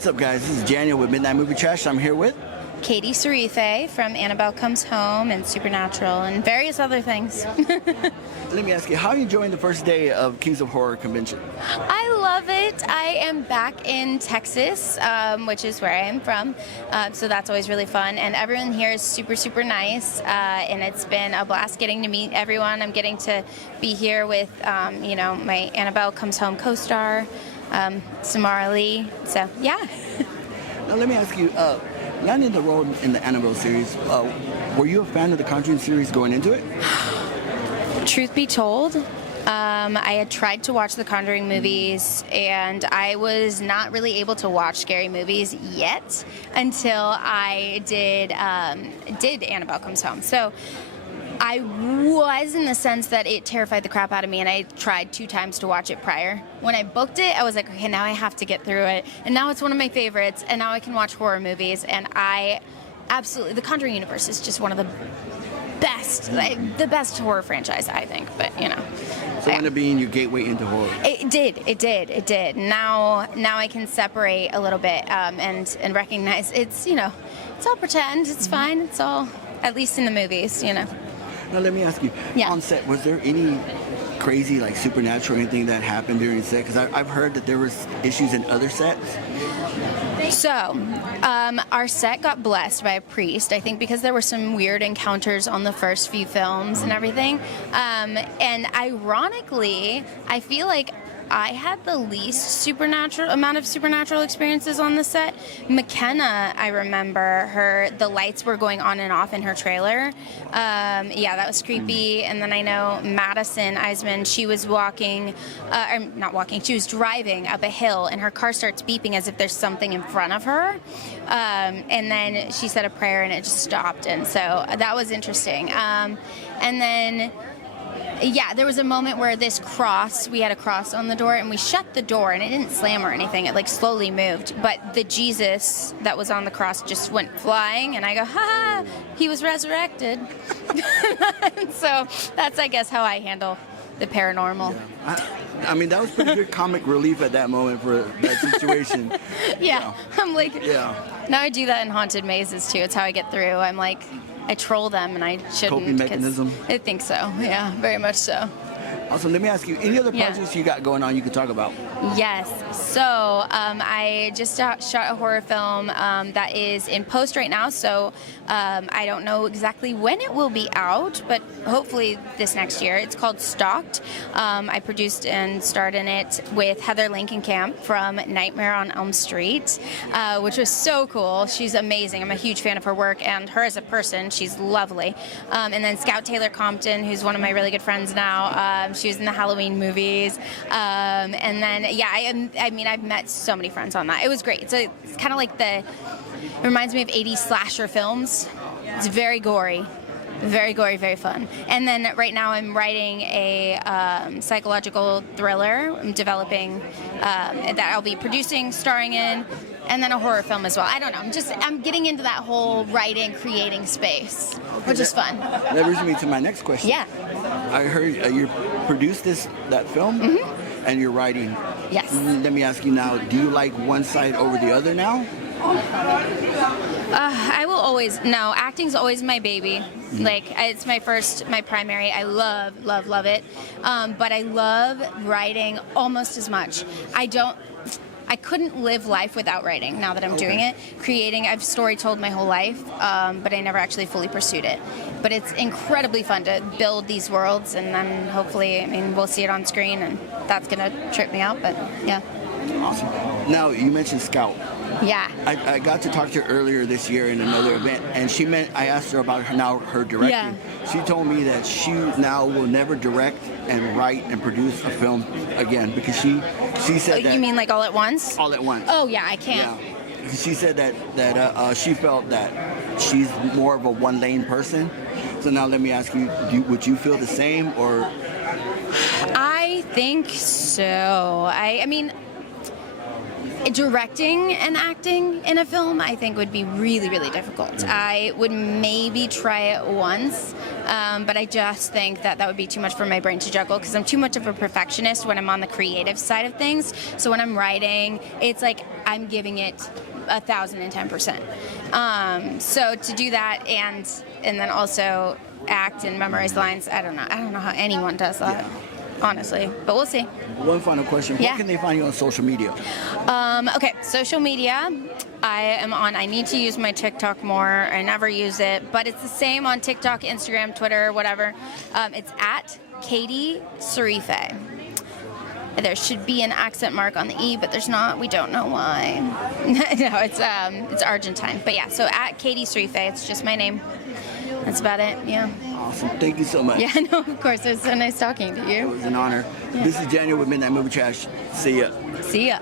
What's up, guys? This is Daniel with Midnight Movie Trash. I'm here with Katie Sarife from Annabelle Comes Home and Supernatural and various other things. Let me ask you, how are you enjoying the first day of Kings of Horror Convention? I love it. I am back in Texas, which is where I am from, so that's always really fun. And everyone here is super, super nice, and it's been a blast getting to meet everyone. I'm getting to be here with, my Annabelle Comes Home co-star, Samara Lee. So, yeah. Now, let me ask you, landing the role in the Annabelle series, were you a fan of the Conjuring series going into it? Truth be told, I had tried to watch the Conjuring movies, and I was not really able to watch scary movies yet until I did Annabelle Comes Home. So I was, in the sense that it terrified the crap out of me, and I tried 2 times to watch it prior. When I booked it, I was like, okay, now I have to get through it, and now it's one of my favorites, and now I can watch horror movies, and I absolutely, the Conjuring universe is just one of the best, the best horror franchise, I think, but So it ended up being your gateway into horror. It did. Now I can separate a little bit and recognize it's all pretend, it's fine, it's all, at least in the movies, Now let me ask you, on set, was there any crazy, like, supernatural anything that happened during set? Because I've heard that there was issues in other sets. So, our set got blessed by a priest, I think because there were some weird encounters on the first few films and everything. And ironically, I feel like I had the least amount of supernatural experiences on the set. McKenna, I remember the lights were going on and off in her trailer. That was creepy. And then I know Madison Eisman, she was she was driving up a hill, and her car starts beeping as if there's something in front of her. And then she said a prayer and it just stopped. And so that was interesting. And then there was a moment where we had a cross on the door, and we shut the door, and it didn't slam or anything. It, slowly moved. But the Jesus that was on the cross just went flying, and I go, ha, he was resurrected. So that's, I guess, how I handle the paranormal. Yeah. I mean, that was pretty good comic relief at that moment for that situation. I'm like, now I do that in haunted mazes, too. It's how I get through. I'm like, I troll them, and I shouldn't. Coping mechanism? I think so, yeah, very much so. Also, let me ask you, any other projects you got going on you could talk about? Yes. So I just shot a horror film that is in post right now, so I don't know exactly when it will be out, but hopefully this next year. It's called Stalked. I produced and starred in it with Heather Langenkamp from Nightmare on Elm Street, which was so cool. She's amazing. I'm a huge fan of her work, and her as a person, she's lovely. And then Scout Taylor Compton, who's one of my really good friends now. She was in the Halloween movies. And then, I've met so many friends on that. It was great. So it's kind of like it reminds me of 80s slasher films. It's very gory, very fun. And then right now I'm writing a psychological thriller. I'm developing that I'll be producing, starring in, and then a horror film as well. I don't know. I'm getting into that whole writing, creating space, which is fun. That brings me to my next question. Yeah. I heard you produced that film, and you're writing. Yes. Let me ask you now, do you like one side over the other now? I will always, no, acting's always my baby. It's my primary. I love it. But I love writing almost as much. I couldn't live life without writing now that I'm doing it. Creating, I've story told my whole life, but I never actually fully pursued it. But it's incredibly fun to build these worlds, and then hopefully, we'll see it on screen, and that's going to trip me out, but yeah. Awesome. Now, you mentioned Scout. Yeah. I got to talk to her earlier this year in another event, and I asked her about her directing. Yeah. She told me that she now will never direct and write and produce a film again, because she said that... You mean all at once? All at once. Oh, yeah, I can't. Yeah. She said that she felt that she's more of a one-lane person. So now let me ask you, would you feel the same, or... I think so. I mean... Directing and acting in a film, I think, would be really, really difficult. I would maybe try it once, But I just think that would be too much for my brain to juggle because I'm too much of a perfectionist when I'm on the creative side of things. So when I'm writing, it's like I'm giving it 1,010%. So to do that and then also act and memorize lines, I don't know how anyone does that. Yeah. Honestly, but we'll see. One final question. Yeah. Where can they find you on social media? Okay, social media. I need to use my TikTok more. I never use it, but it's the same on TikTok, Instagram, Twitter, whatever. It's at Katie Sarife. There should be an accent mark on the E, but there's not. We don't know why. No, it's Argentine. But yeah, so at Katie Sarife. It's just my name. That's about it. Yeah. Awesome. Thank you so much. Yeah, no, of course. It was so nice talking to It you. was an honor. Yeah. This is Daniel with Midnight Movie Trash. See ya. See ya.